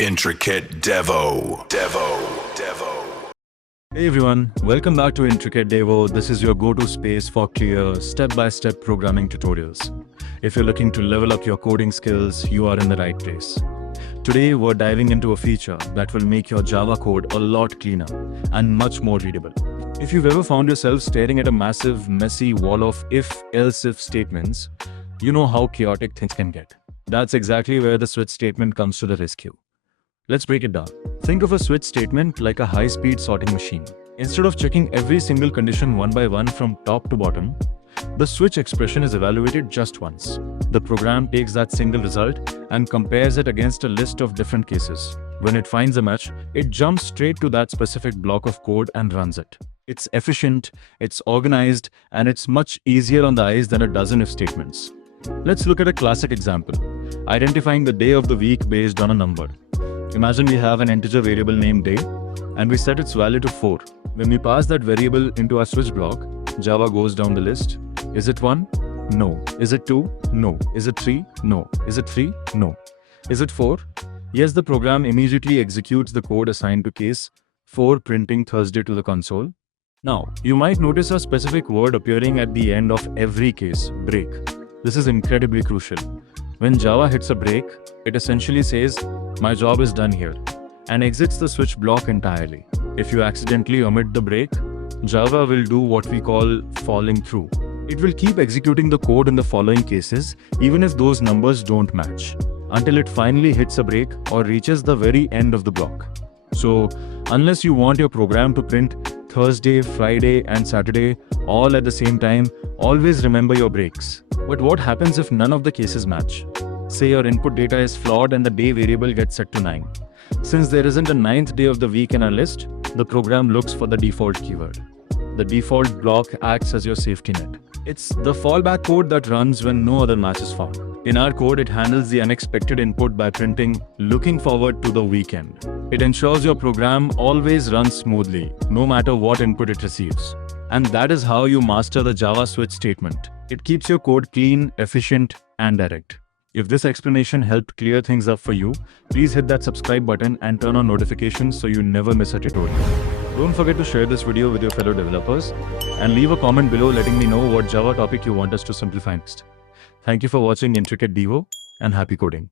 Intricate Devo. Hey everyone, welcome back to Intricate Devo. This is your go-to space for clear, step-by-step programming tutorials. If you're looking to level up your coding skills, you are in the right place. Today, we're diving into a feature that will make your Java code a lot cleaner and much more readable. If you've ever found yourself staring at a massive, messy wall of if-else-if statements, you know how chaotic things can get. That's exactly where the switch statement comes to the rescue. Let's break it down. Think of a switch statement like a high-speed sorting machine. Instead of checking every single condition one by one from top to bottom, the switch expression is evaluated just once. The program takes that single result and compares it against a list of different cases. When it finds a match, it jumps straight to that specific block of code and runs it. It's efficient, it's organized, and it's much easier on the eyes than a dozen if statements. Let's look at a classic example, identifying the day of the week based on a number. Imagine we have an integer variable named day, and we set its value to 4. When we pass that variable into our switch block, Java goes down the list. Is it 1? No. Is it 2? No. Is it 3? No. Is it 3? No. Is it 4? Yes, the program immediately executes the code assigned to case 4, printing Thursday to the console. Now, you might notice a specific word appearing at the end of every case, break. This is incredibly crucial. When Java hits a break, it essentially says, "My job is done here," and exits the switch block entirely. If you accidentally omit the break, Java will do what we call falling through. It will keep executing the code in the following cases, even if those numbers don't match, until it finally hits a break or reaches the very end of the block. So, unless you want your program to print Thursday, Friday, and Saturday all at the same time, always remember your breaks. But what happens if none of the cases match? Say your input data is flawed and the day variable gets set to 9. Since there isn't a 9th day of the week in our list, the program looks for the default keyword. The default block acts as your safety net. It's the fallback code that runs when no other match is found. In our code, it handles the unexpected input by printing "looking forward to the weekend." It ensures your program always runs smoothly, no matter what input it receives. And that is how you master the Java switch statement. It keeps your code clean, efficient, and direct. If this explanation helped clear things up for you, please hit that subscribe button and turn on notifications so you never miss a tutorial. Don't forget to share this video with your fellow developers and leave a comment below letting me know what Java topic you want us to simplify next. Thank you for watching Intricate Devo and happy coding.